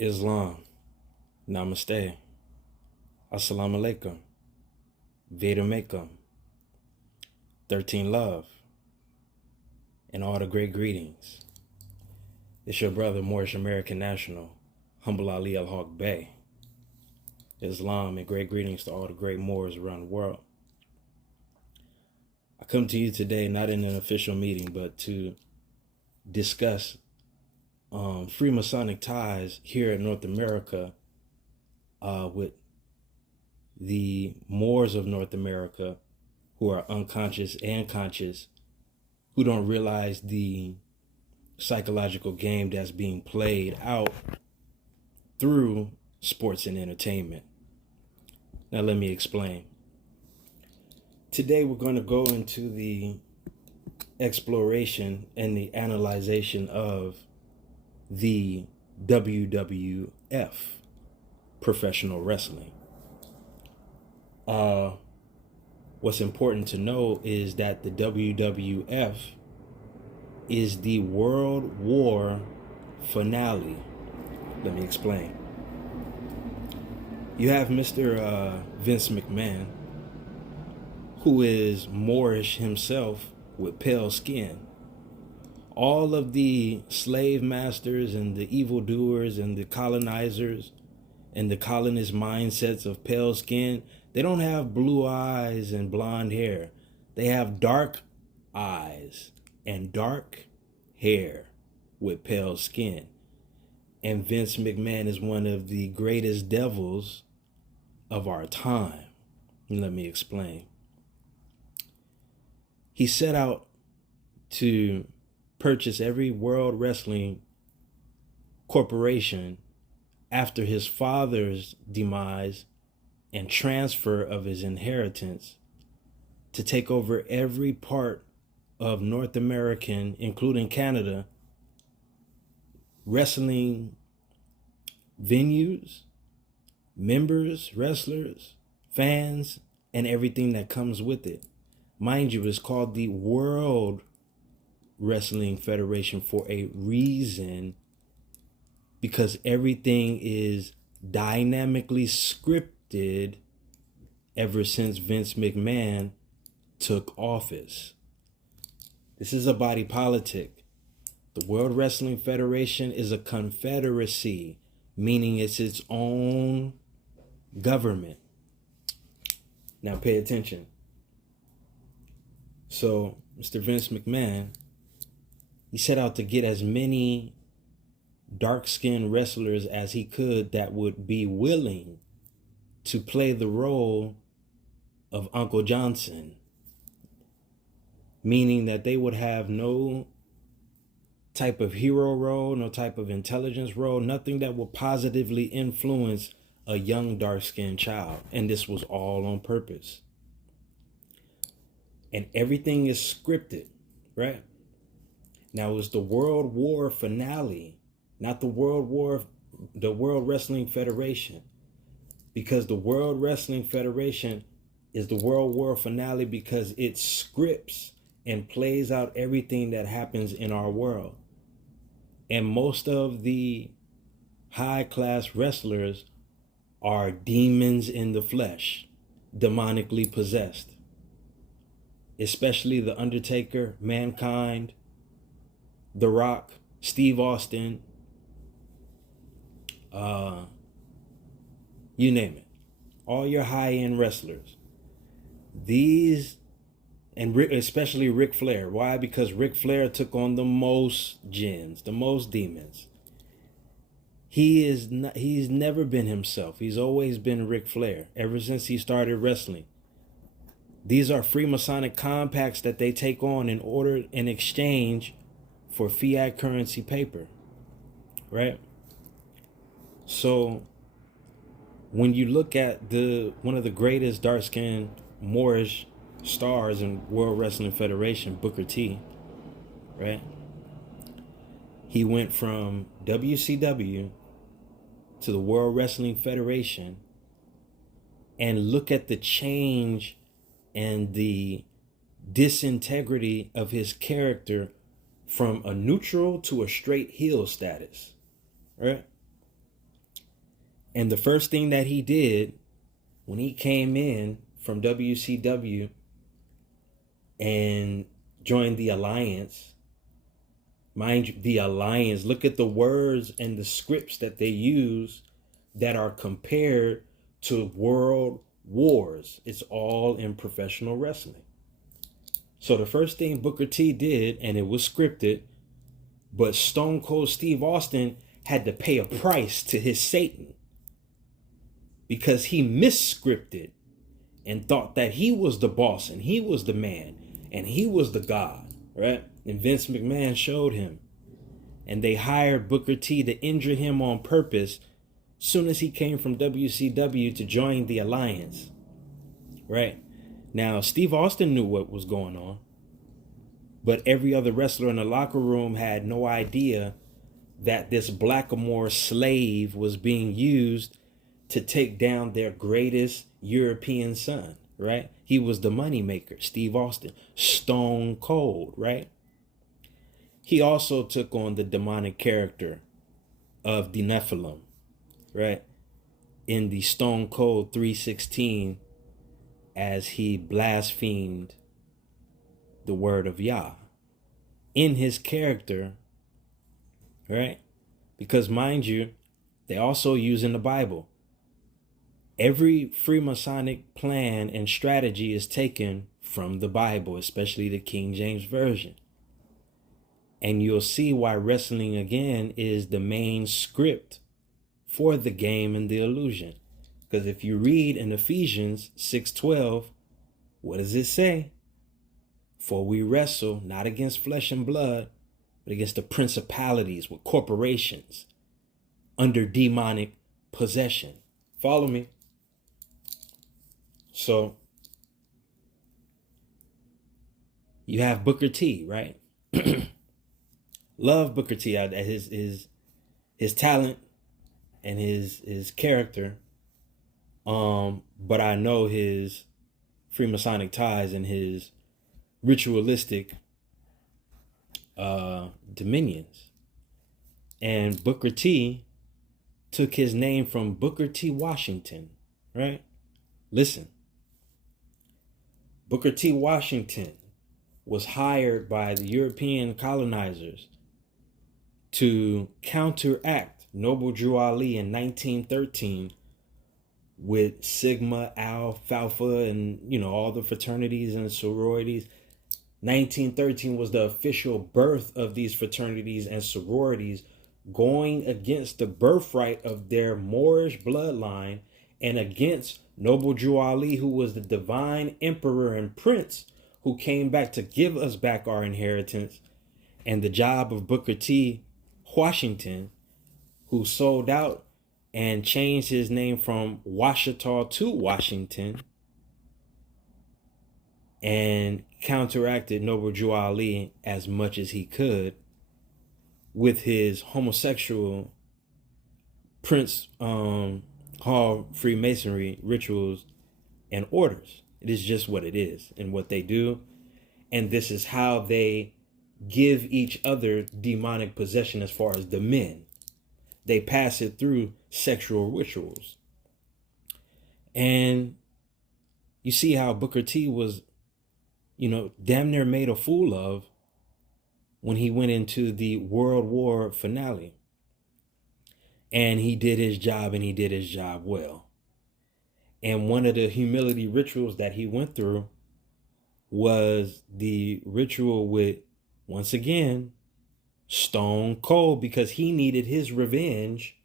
Islam, Namaste, Assalamu alaikum, Vedamaikum, 13 love, and all the great greetings. It's your brother, Moorish American National, Hummmbull Ali Al-Haq Bey. Islam and great greetings to all the great Moors around the world. I come to you today not in an official meeting, but to discuss Freemasonic ties here in North America with the Moors of North America who are unconscious and conscious, who don't realize the psychological game that's being played out through sports and entertainment. Now let me explain. Today we're going to go into the exploration and the analyzation of the WWF, professional wrestling. What's important to know is that the WWF is the World War finale. Let me explain. You have Mr. Vince McMahon, who is Moorish himself with pale skin. All of the slave masters and the evildoers and the colonizers and the colonist mindsets of pale skin, they don't have blue eyes and blonde hair. They have dark eyes and dark hair with pale skin. And Vince McMahon is one of the greatest devils of our time. Let me explain. He set out to purchase every World Wrestling corporation after his father's demise and transfer of his inheritance to take over every part of North American, including Canada, wrestling venues, members, wrestlers, fans, and everything that comes with it. Mind you, it's called the World Wrestling Federation for a reason, because everything is dynamically scripted ever since Vince McMahon took office. This is a body politic. The World Wrestling Federation is a confederacy, meaning it's its own government. Now pay attention. So Mr. Vince McMahon, he set out to get as many dark-skinned wrestlers as he could that would be willing to play the role of Uncle Johnson, meaning that they would have no type of hero role, no type of intelligence role, nothing that would positively influence a young dark-skinned child. And this was all on purpose. And everything is scripted, right? Now, it was the World War finale, not the World Wrestling Federation, because the World Wrestling Federation is the World War finale because it scripts and plays out everything that happens in our world. And most of the high-class wrestlers are demons in the flesh, demonically possessed. Especially The Undertaker, Mankind, The Rock, Steve Austin, you name it. All your high-end wrestlers. These, and especially Ric Flair. Why? Because Ric Flair took on the most jinns, the most demons. He's never been himself. He's always been Ric Flair ever since he started wrestling. These are Freemasonic compacts that they take on in exchange for fiat currency paper, right? So when you look at one of the greatest dark-skinned Moorish stars in World Wrestling Federation, Booker T, right? He went from WCW to the World Wrestling Federation, and look at the change and the disintegrity of his character from a neutral to a straight heel status, right? And the first thing that he did when he came in from WCW and joined the Alliance, mind you, the Alliance, look at the words and the scripts that they use that are compared to world wars. It's all in professional wrestling. So the first thing Booker T did, and it was scripted, but Stone Cold Steve Austin had to pay a price to his Satan because he misscripted and thought that he was the boss and he was the man and he was the god, right? And Vince McMahon showed him. And they hired Booker T to injure him on purpose soon as he came from WCW to join the Alliance, right? Now, Steve Austin knew what was going on, but every other wrestler in the locker room had no idea that this blackamoor slave was being used to take down their greatest European son, right? He was the moneymaker, Steve Austin, Stone Cold, right? He also took on the demonic character of the Nephilim, right? In the Stone Cold 316, as he blasphemed the word of Yah in his character, right? Because mind you, they also use in the Bible, every Freemasonic plan and strategy is taken from the Bible, especially the King James Version. And you'll see why wrestling again is the main script for the game and the illusion. Because if you read in Ephesians 6:12, what does it say? For we wrestle not against flesh and blood, but against the principalities with corporations under demonic possession. Follow me? So you have Booker T, right? Love Booker T, his talent and his character. But I know his Freemasonic ties and his ritualistic dominions. And Booker T took his name from Booker T. Washington, right? Listen, Booker T. Washington was hired by the European colonizers to counteract Noble Drew Ali in 1913 with Sigma, Alpha, and, you know, all the fraternities and sororities. 1913 was the official birth of these fraternities and sororities, going against the birthright of their Moorish bloodline and against Noble Drew Ali, who was the divine emperor and prince who came back to give us back our inheritance. And the job of Booker T. Washington, who sold out and changed his name from Washita to Washington and counteracted Noble Drew Ali as much as he could with his homosexual Prince Hall Freemasonry rituals and orders. It is just what it is and what they do. And this is how they give each other demonic possession as far as the men. They pass it through sexual rituals. And you see how Booker T was, you know, damn near made a fool of when he went into the World War finale. And he did his job, and he did his job well. And one of the humility rituals that he went through was the ritual with, once again, Stone Cold, because he needed his revenge,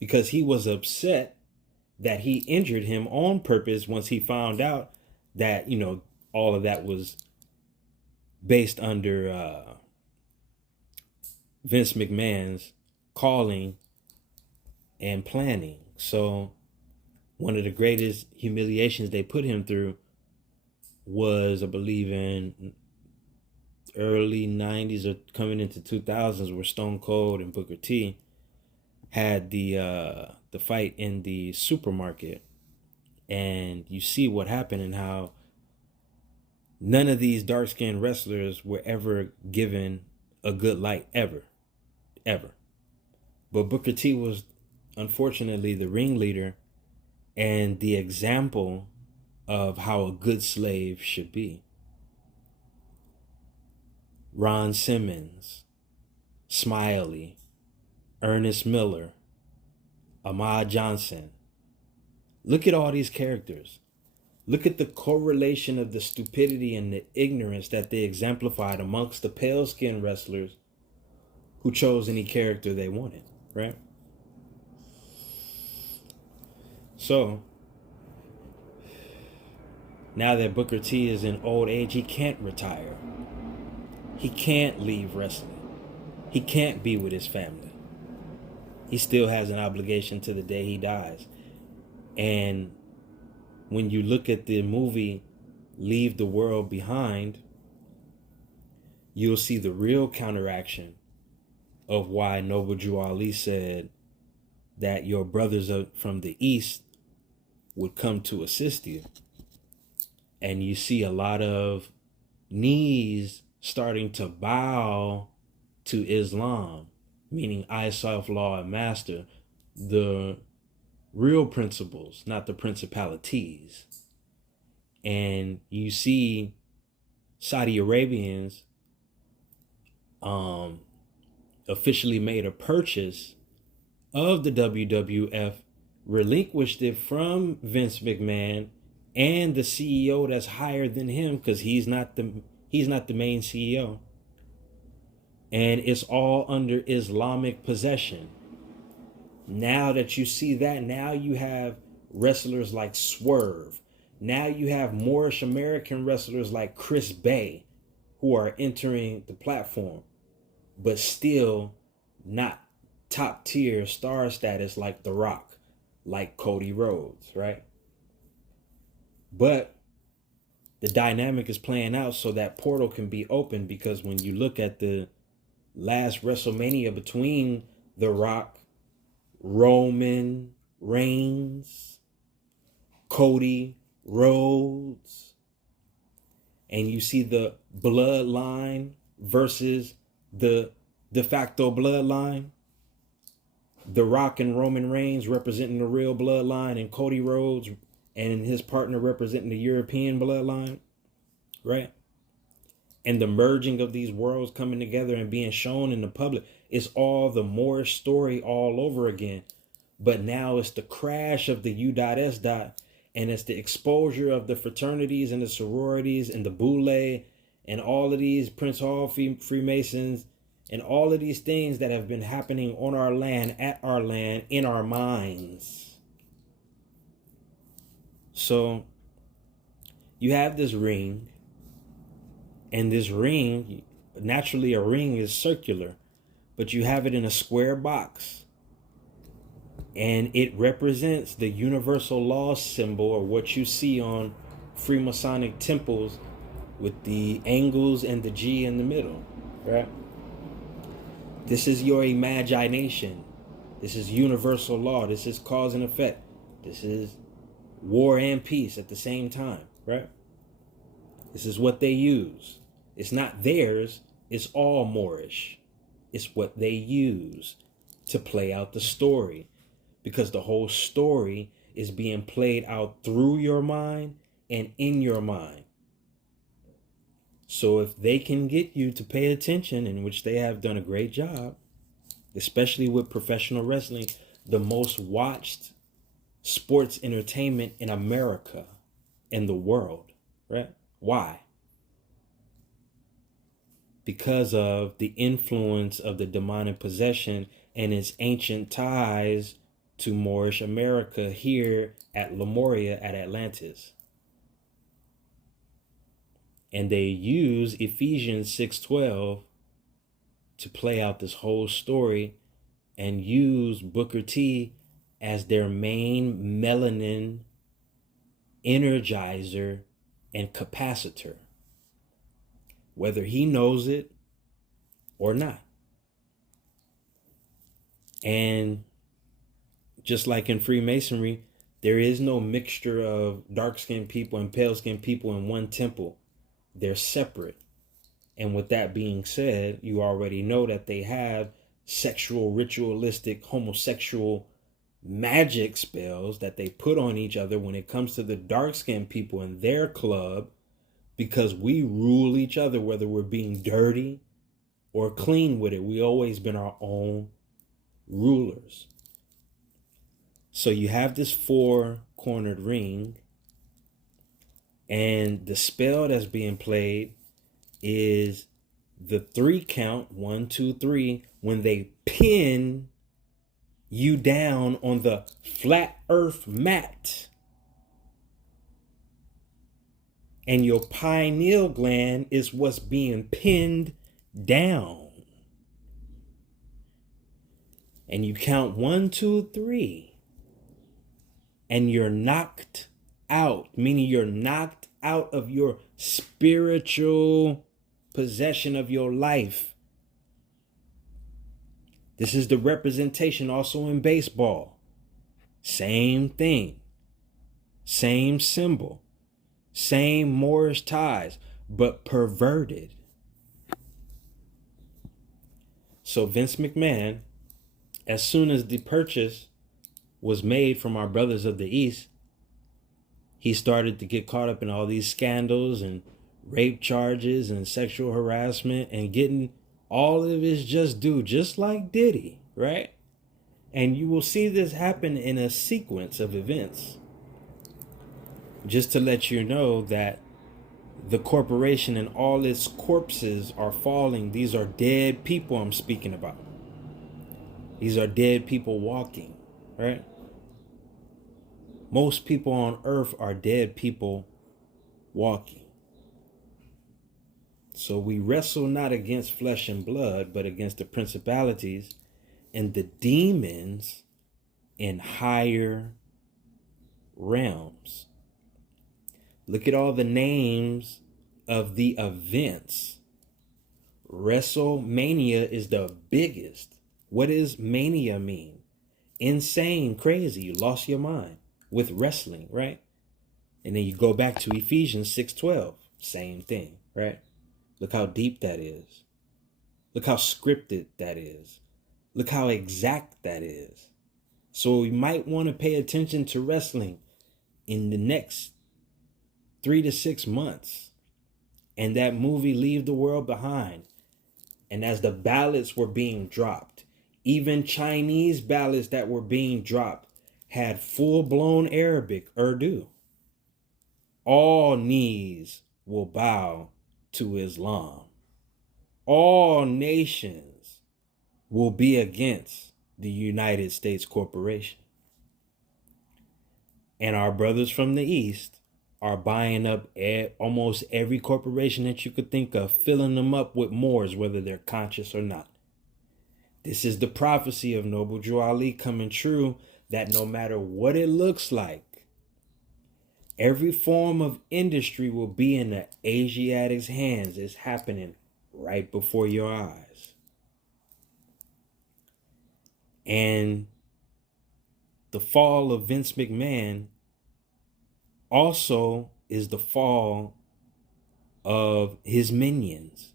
because he was upset that he injured him on purpose once he found out that, you know, all of that was based under Vince McMahon's calling and planning. So one of the greatest humiliations they put him through was, I believe, in early 90s or coming into 2000s, where Stone Cold and Booker T had the fight in the supermarket. And you see what happened and how none of these dark-skinned wrestlers were ever given a good light, ever. But Booker T was unfortunately, the ringleader and the example of how a good slave should be. Ron Simmons, Smiley, Ernest Miller, Ahmad Johnson. Look at all these characters. Look at the correlation of the stupidity and the ignorance that they exemplified amongst the pale-skinned wrestlers who chose any character they wanted, right? So, now that Booker T is in old age, he can't retire. He can't leave wrestling. He can't be with his family. He still has an obligation to the day he dies. And when you look at the movie Leave the World Behind, you'll see the real counteraction of why Noble Drew Ali said that your brothers from the East would come to assist you. And you see a lot of knees starting to bow to Islam, meaning I, self, law, and master, the real principles, not the principalities. And you see Saudi Arabians officially made a purchase of the WWF, relinquished it from Vince McMahon and the CEO that's higher than him, because he's not the main CEO. And it's all under Islamic possession. Now that you see that, now you have wrestlers like Swerve. Now you have Moorish American wrestlers like Chris Bay who are entering the platform, but still not top tier star status like The Rock, like Cody Rhodes, right? But the dynamic is playing out so that portal can be open, because when you look at the last WrestleMania between The Rock, Roman Reigns, Cody Rhodes, and you see the bloodline versus the de facto bloodline, The Rock and Roman Reigns representing the real bloodline, and Cody Rhodes and his partner representing the European bloodline, right? And the merging of these worlds coming together and being shown in the public. It's all the Moorish story all over again. But now it's the crash of the U.S. And it's the exposure of the fraternities and the sororities and the Boule and all of these Prince Hall Freemasons and all of these things that have been happening on our land, at our land, in our minds. So you have this ring, and this ring, naturally a ring is circular, but you have it in a square box. And it represents the universal law symbol, or what you see on Freemasonic temples with the angles and the G in the middle, right? This is your imagination. This is universal law. This is cause and effect. This is war and peace at the same time, right? This is what they use. It's not theirs. It's all Moorish. It's what they use to play out the story, because the whole story is being played out through your mind and in your mind. So if they can get you to pay attention, in which they have done a great job, especially with professional wrestling, the most watched sports entertainment in America, in the world, right? Why? Because of the influence of the demonic possession and its ancient ties to Moorish America here at Lemuria at Atlantis. And they use Ephesians 6:12 to play out this whole story, and use Booker T as their main melanin energizer and capacitor, whether he knows it or not. And just like in Freemasonry, there is no mixture of dark-skinned people and pale-skinned people in one temple. They're separate. And with that being said, you already know that they have sexual, ritualistic, homosexual magic spells that they put on each other when it comes to the dark-skinned people in their club, because we rule each other, whether we're being dirty or clean with it. We always been our own rulers. So you have this 4-cornered ring, and the spell that's being played is the 3 count, 1, 2, 3, when they pin you down on the flat earth mat. And your pineal gland is what's being pinned down. And you count 1, 2, 3. And you're knocked out, meaning you're knocked out of your spiritual possession of your life. This is the representation also in baseball. Same thing. Same symbol. Same Moorish ties, but perverted. So Vince McMahon, as soon as the purchase was made from our brothers of the East, he started to get caught up in all these scandals and rape charges and sexual harassment and getting all of his just due, just like Diddy, right? And you will see this happen in a sequence of events. Just to let you know that the corporation and all its corpses are falling. These are dead people I'm speaking about. These are dead people walking, right? Most people on earth are dead people walking. So we wrestle not against flesh and blood, but against the principalities and the demons in higher realms. Look at all the names of the events. WrestleMania is the biggest. What does mania mean? Insane, crazy. You lost your mind with wrestling, right? And then you go back to Ephesians 6:12. Same thing, right? Look how deep that is. Look how scripted that is. Look how exact that is. So we might want to pay attention to wrestling in the next 3 to 6 months. And that movie, Leave the World Behind. And as the ballots were being dropped, even Chinese ballots that were being dropped had full-blown Arabic, Urdu. All knees will bow to Islam. All nations will be against the United States corporation. And our brothers from the East are buying up almost every corporation that you could think of, filling them up with Moors, whether they're conscious or not. This is the prophecy of Noble Drew Ali coming true, that no matter what it looks like, every form of industry will be in the Asiatics' hands. It's happening right before your eyes. And the fall of Vince McMahon also is the fall of his minions,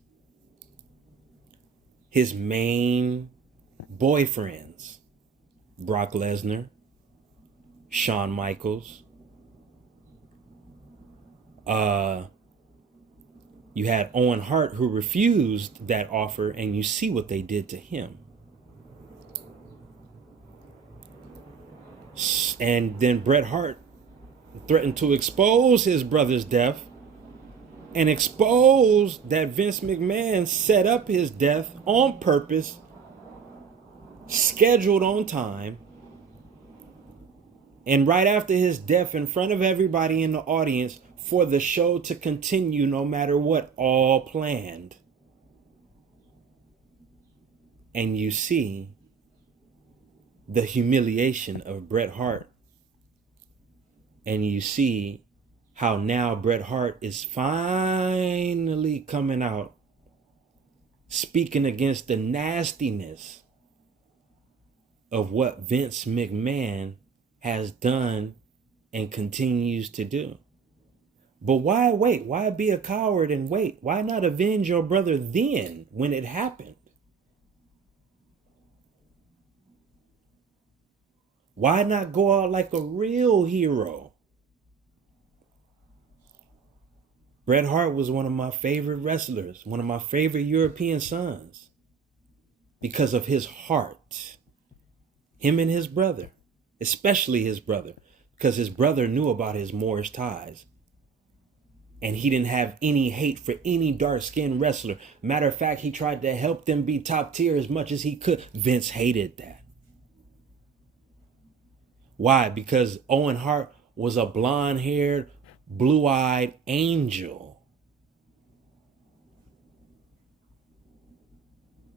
his main boyfriends, Brock Lesnar, Shawn Michaels. You had Owen Hart, who refused that offer, and you see what they did to him. And then Bret Hart threatened to expose his brother's death and expose that Vince McMahon set up his death on purpose, scheduled on time, and right after his death, in front of everybody in the audience, for the show to continue no matter what, all planned. And you see the humiliation of Bret Hart. And you see how now Bret Hart is finally coming out, speaking against the nastiness of what Vince McMahon has done and continues to do. But why wait? Why be a coward and wait? Why not avenge your brother then, when it happened? Why not go out like a real hero? Bret Hart was one of my favorite wrestlers, one of my favorite European sons, because of his heart. Him and his brother, especially his brother, because his brother knew about his Moorish ties. And he didn't have any hate for any dark-skinned wrestler. Matter of fact, he tried to help them be top tier as much as he could. Vince hated that. Why? Because Owen Hart was a blonde-haired, blue-eyed angel.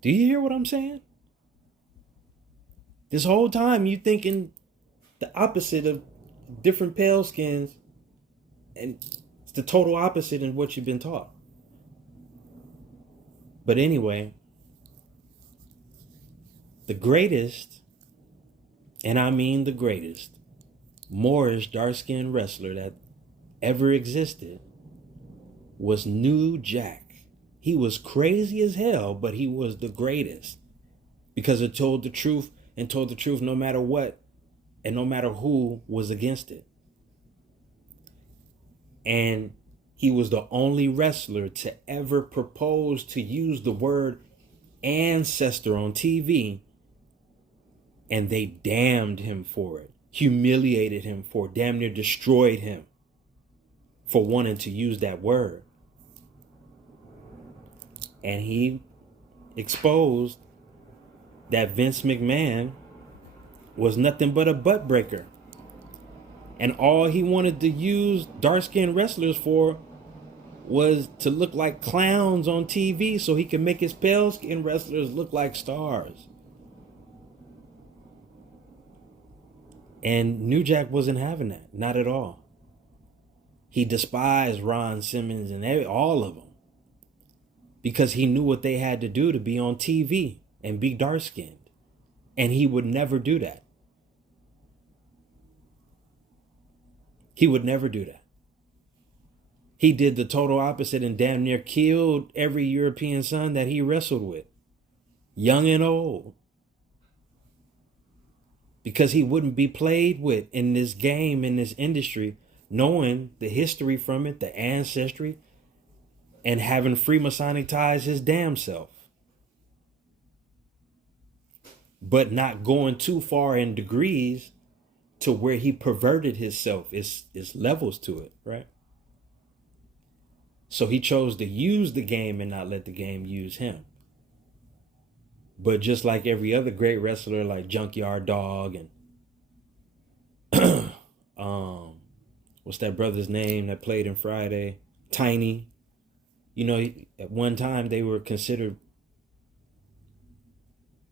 Do you hear what I'm saying? This whole time you thinking the opposite of different pale skins, and it's the total opposite in what you've been taught. But anyway, the greatest, and I mean the greatest, Moorish dark-skinned wrestler that ever existed was New Jack. He was crazy as hell, but he was the greatest because it told the truth, and told the truth no matter what and no matter who was against it. And he was the only wrestler to ever propose to use the word ancestor on TV, and they damned him for it, humiliated him for it, damn near destroyed him for wanting to use that word. And he exposed that Vince McMahon was nothing but a butt breaker. And all he wanted to use dark-skinned wrestlers for was to look like clowns on TV so he could make his pale-skinned wrestlers look like stars. And New Jack wasn't having that, not at all. He despised Ron Simmons and all of them because he knew what they had to do to be on TV and be dark-skinned. And he would never do that. He would never do that. He did the total opposite and damn near killed every European son that he wrestled with, young and old. Because he wouldn't be played with in this game, in this industry, knowing the history from it, the ancestry, and having Freemasonic ties his damn self. But not going too far in degrees to where he perverted himself. It's levels to it, right? So he chose to use the game and not let the game use him. But just like every other great wrestler, like Junkyard Dog and what's that brother's name that played in Friday? Tiny. You know, at one time they were considered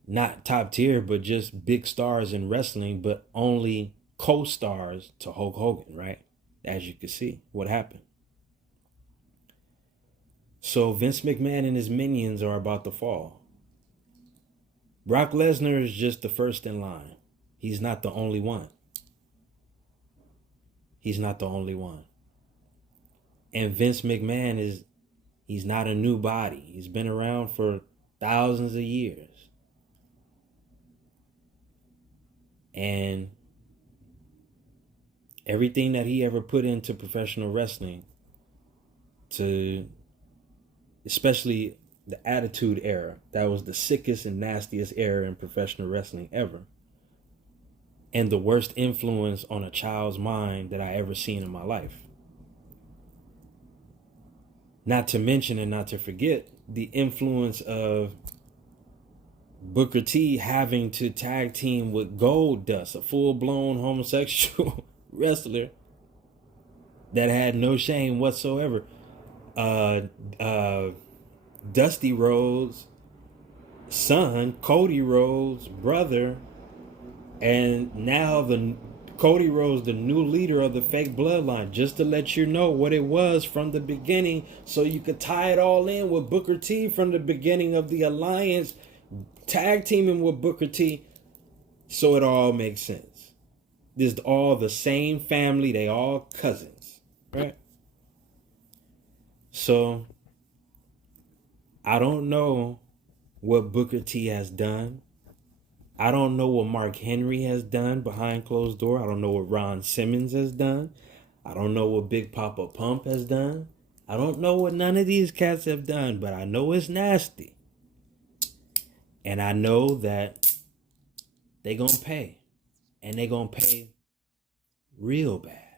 not top tier, but just big stars in wrestling, but only co-stars to Hulk Hogan, right? As you can see, what happened. So Vince McMahon and his minions are about to fall. Brock Lesnar is just the first in line. He's not the only one. He's not the only one. And Vince McMahon he's not a new body. He's been around for thousands of years. And everything that he ever put into professional wrestling, especially the Attitude Era, that was the sickest and nastiest era in professional wrestling ever. And the worst influence on a child's mind that I ever seen in my life. Not to mention and not to forget the influence of Booker T having to tag team with Goldust, a full-blown homosexual wrestler that had no shame whatsoever. Dusty Rhodes' son, Cody Rhodes' brother, and now Cody Rhodes, the new leader of the fake bloodline, just to let you know what it was from the beginning, so you could tie it all in with Booker T from the beginning of the alliance, tag teaming with Booker T, so it all makes sense. This is all the same family, they all cousins, right? So I don't know what Booker T has done. I don't know what Mark Henry has done behind closed door. I don't know what Ron Simmons has done. I don't know what Big Papa Pump has done. I don't know what none of these cats have done, but I know it's nasty. And I know that they gonna pay. And they gonna pay real bad.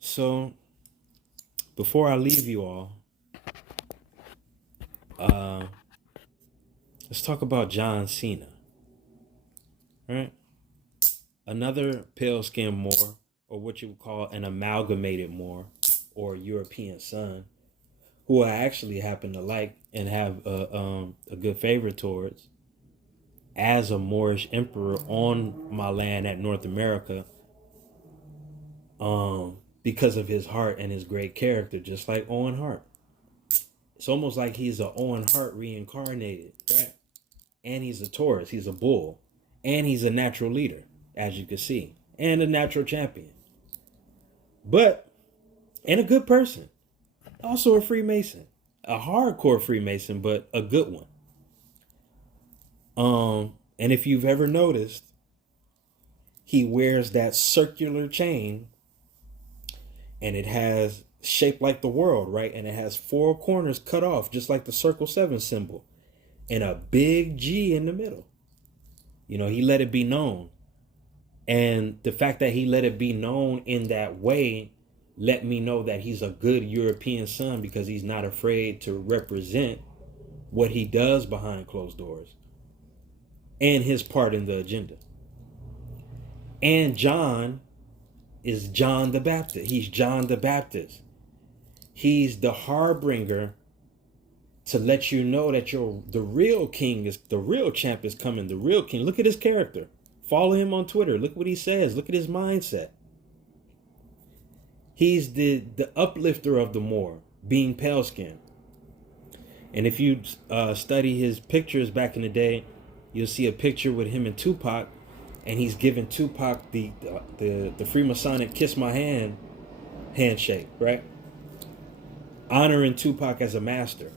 So, before I leave you all, let's talk about John Cena. Right? Another pale skin Moor, or what you would call an amalgamated Moor, or European son, who I actually happen to like and have a good favor towards, as a Moorish emperor on my land at North America, because of his heart and his great character, just like Owen Hart. It's almost like he's a Owen Hart reincarnated, right? And he's a Taurus, he's a bull, and he's a natural leader, as you can see, and a natural champion. But, and a good person. Also a Freemason. A hardcore Freemason, but a good one. And if you've ever noticed, he wears that circular chain, and it has shaped like the world, right? And it has 4 corners cut off, just like the circle 7 symbol, and a big G in the middle. You know, he let it be known. And the fact that he let it be known in that way let me know that he's a good European son, because he's not afraid to represent what he does behind closed doors and his part in the agenda. And John is John the Baptist. He's John the Baptist. He's the harbinger to let you know that the real king is, the real champ is coming. The real king. Look at his character. Follow him on Twitter. Look what he says. Look at his mindset. He's the uplifter of the Moor, being pale skin. And if you study his pictures back in the day, you'll see a picture with him and Tupac, and he's giving Tupac the Freemasonic kiss my hand handshake, right? Honoring Tupac as a master.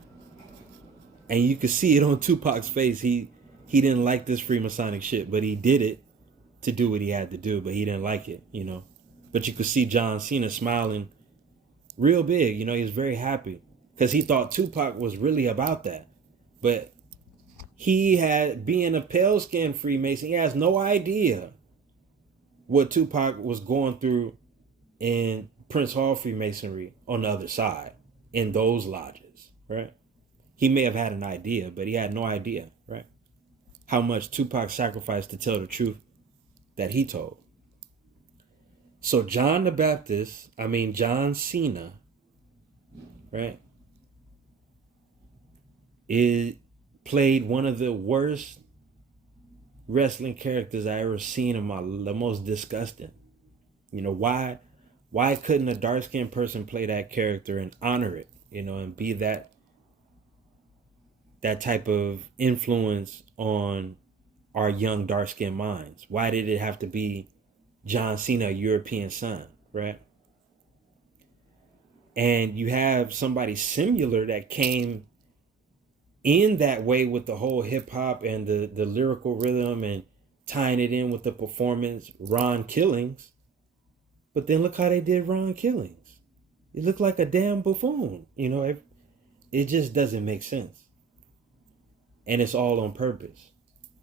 And you could see it on Tupac's face. He didn't like this Freemasonic shit, but he did it to do what he had to do, but he didn't like it, you know. But you could see John Cena smiling real big, you know, he was very happy, because he thought Tupac was really about that. But he had, being a pale skinned Freemason, he has no idea what Tupac was going through in Prince Hall Freemasonry on the other side, in those lodges, right? He may have had an idea, but he had no idea, right? How much Tupac sacrificed to tell the truth that he told. So John Cena, right, played one of the worst wrestling characters I ever seen the most disgusting. You know, why couldn't a dark-skinned person play that character and honor it, you know, and be that type of influence on our young dark-skinned minds? Why did it have to be John Cena, a European son, right? And you have somebody similar that came in that way with the whole hip hop and the lyrical rhythm and tying it in with the performance, Ron Killings. But then look how they did Ron Killings. It looked like a damn buffoon. You know, it just doesn't make sense. And it's all on purpose.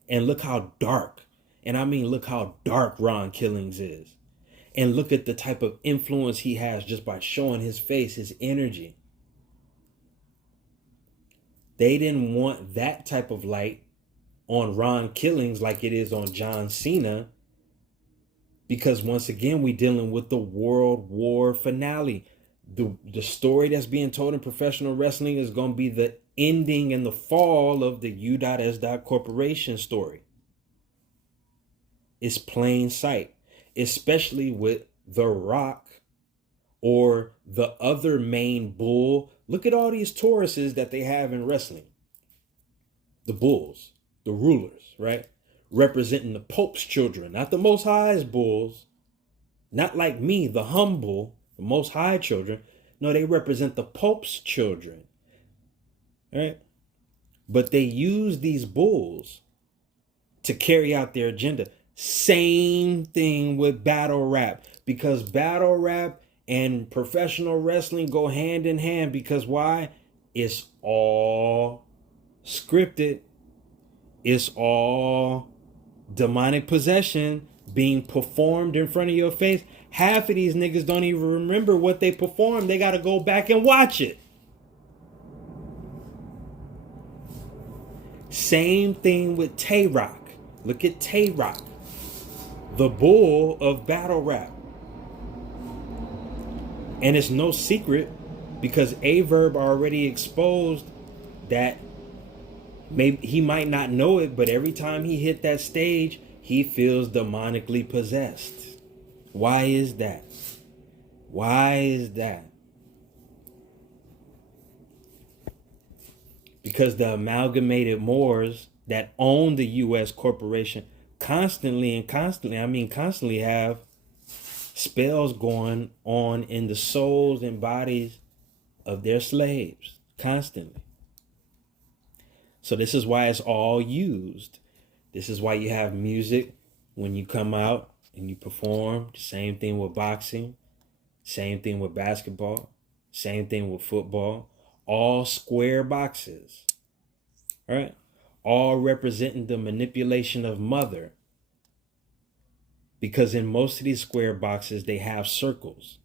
And look how dark, and I mean look how dark Ron Killings is. And look at the type of influence he has just by showing his face, his energy. They didn't want that type of light on Ron Killings like it is on John Cena, because once again, we're dealing with the World War finale. The story that's being told in professional wrestling is going to be the ending and the fall of the U.S. Corporation story. It's plain sight, especially with The Rock or the other main bull. Look at all these Tauruses that they have in wrestling. The bulls, the rulers, right? Representing the Pope's children, not the Most High's bulls. Not like me, the Hummmbull, the Most High children. No, they represent the Pope's children, right? But they use these bulls to carry out their agenda. Same thing with battle rap, because battle rap and professional wrestling go hand in hand. Because why? It's all scripted. It's all demonic possession being performed in front of your face. Half of these niggas don't even remember what they performed. They got to go back and watch it. Same thing with Tay-Rock. Look at Tay-Rock, the bull of battle rap. And it's no secret, because Averb already exposed that maybe he might not know it, but every time he hit that stage, he feels demonically possessed. Why is that? Why is that? Because the amalgamated Moors that own the U.S. corporation constantly have spells going on in the souls and bodies of their slaves constantly. So this is why it's all used. This is why you have music when you come out and you perform. Same thing with boxing. Same thing with basketball. Same thing with football. All square boxes. Right? All representing the manipulation of mother. Because in most of these square boxes, they have circles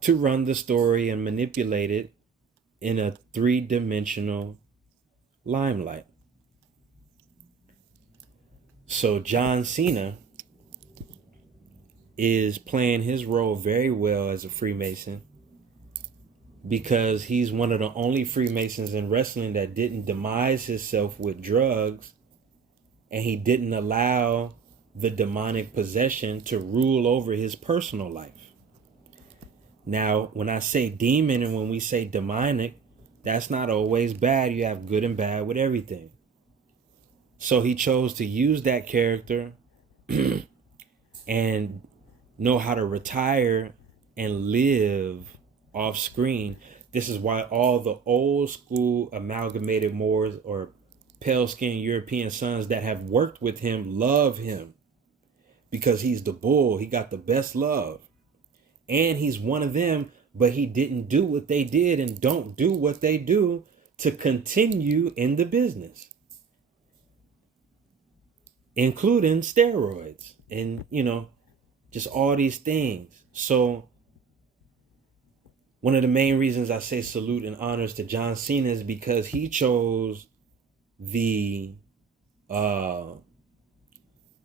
to run the story and manipulate it in a three-dimensional limelight. So John Cena is playing his role very well as a Freemason, because he's one of the only Freemasons in wrestling that didn't demise himself with drugs, and he didn't allow the demonic possession to rule over his personal life. Now, when I say demon and when we say demonic, that's not always bad. You have good and bad with everything. So he chose to use that character and know how to retire and live off screen. This is why all the old school amalgamated Moors or pale skinned European sons that have worked with him love him, because he's the bull. He got the best love. And he's one of them, but he didn't do what they did and don't do what they do to continue in the business, including steroids and, just all these things. So one of the main reasons I say salute and honors to John Cena is because he chose the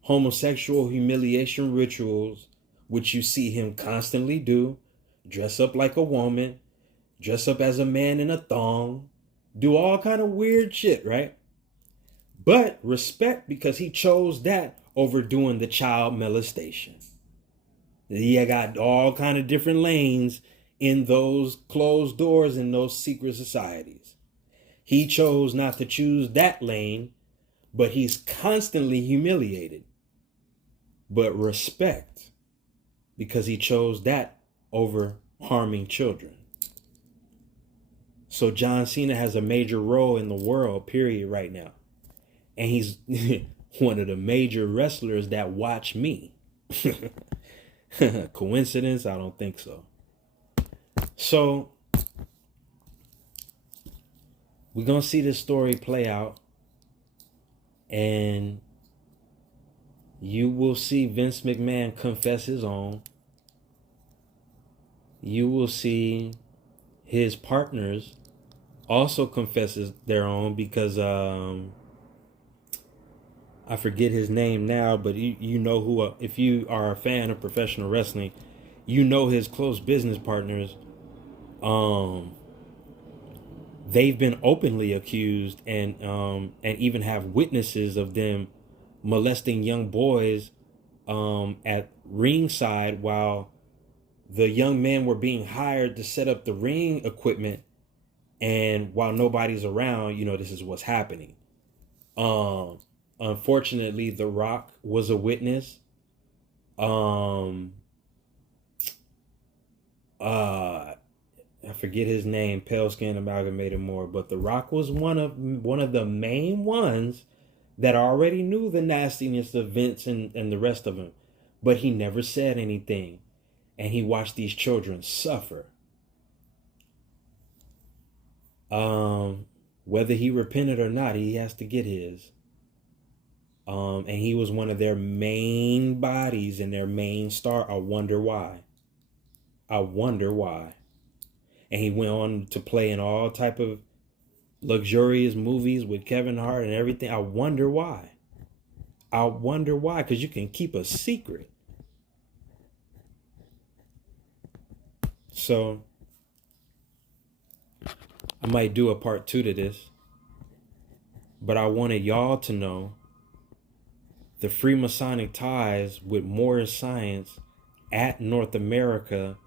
homosexual humiliation rituals, which you see him constantly do. Dress up like a woman, dress up as a man in a thong, do all kind of weird shit, right? But respect, because he chose that over doing the child molestation. He got all kind of different lanes in those closed doors in those secret societies. He chose not to choose that lane, but he's constantly humiliated. But respect, because he chose that over harming children. So John Cena has a major role in the world, period, right now. And he's one of the major wrestlers that watch me. Coincidence? I don't think so. So we're going to see this story play out, and you will see Vince McMahon confess his own. You will see his partners also confesses their own, because I forget his name now, but you know who, if you are a fan of professional wrestling, you know his close business partners. They've been openly accused and even have witnesses of them molesting young boys at ringside while the young men were being hired to set up the ring equipment, and while nobody's around, this is what's happening. Unfortunately, The Rock was a witness. I forget his name, pale skin amalgamated Moor, but The Rock was one of the main ones that already knew the nastiness of Vince and the rest of them, but he never said anything, and he watched these children suffer. Whether he repented or not, he has to get his. And he was one of their main bodies and their main star. I wonder why. And he went on to play in all type of luxurious movies with Kevin Hart and everything. I wonder why. Because you can keep a secret. So I might do a part 2 to this. But I wanted y'all to know the Freemasonic ties with Moorish science at North America,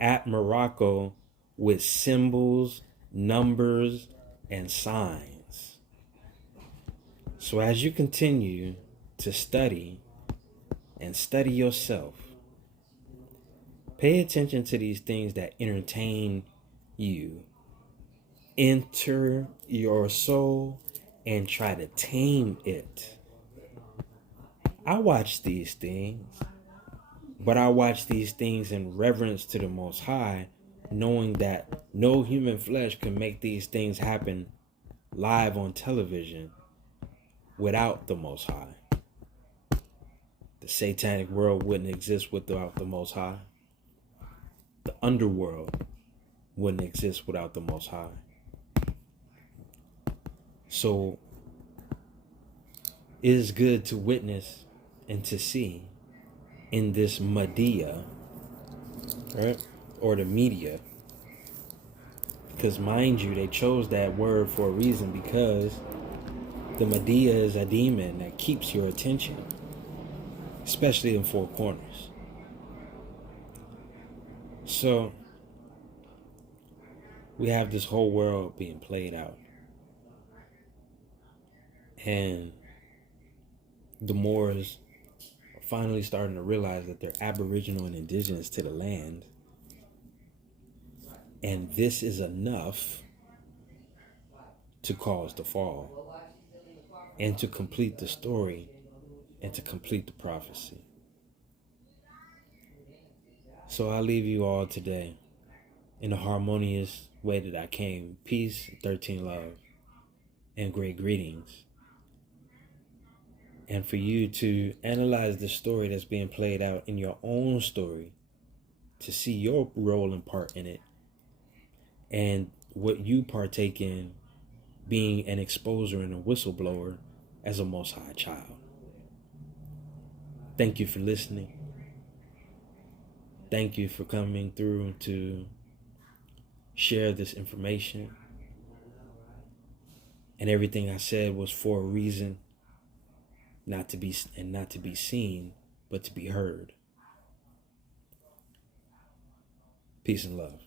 at Morocco, with symbols, numbers, and signs. So as you continue to study and study yourself, pay attention to these things that entertain you. Enter your soul and try to tame it. I watch these things, but I watch these things in reverence to the Most High, knowing that no human flesh can make these things happen live on television without the Most High. The satanic world wouldn't exist without the Most High. The underworld wouldn't exist without the Most High. So it is good to witness and to see in this media, right? Or the media. Because mind you, they chose that word for a reason, because the media is a demon that keeps your attention, especially in four corners. So we have this whole world being played out. And the Moors are finally starting to realize that they're aboriginal and indigenous to the land. And this is enough to cause the fall and to complete the story and to complete the prophecy. So I leave you all today in a harmonious way that I came. Peace, 13 love, and great greetings. And for you to analyze the story that's being played out in your own story, to see your role and part in it, and what you partake in being an exposer and a whistleblower as a Most High child. Thank you for listening. Thank you for coming through to share this information. And everything I said was for a reason, not to be seen, but to be heard. Peace and love.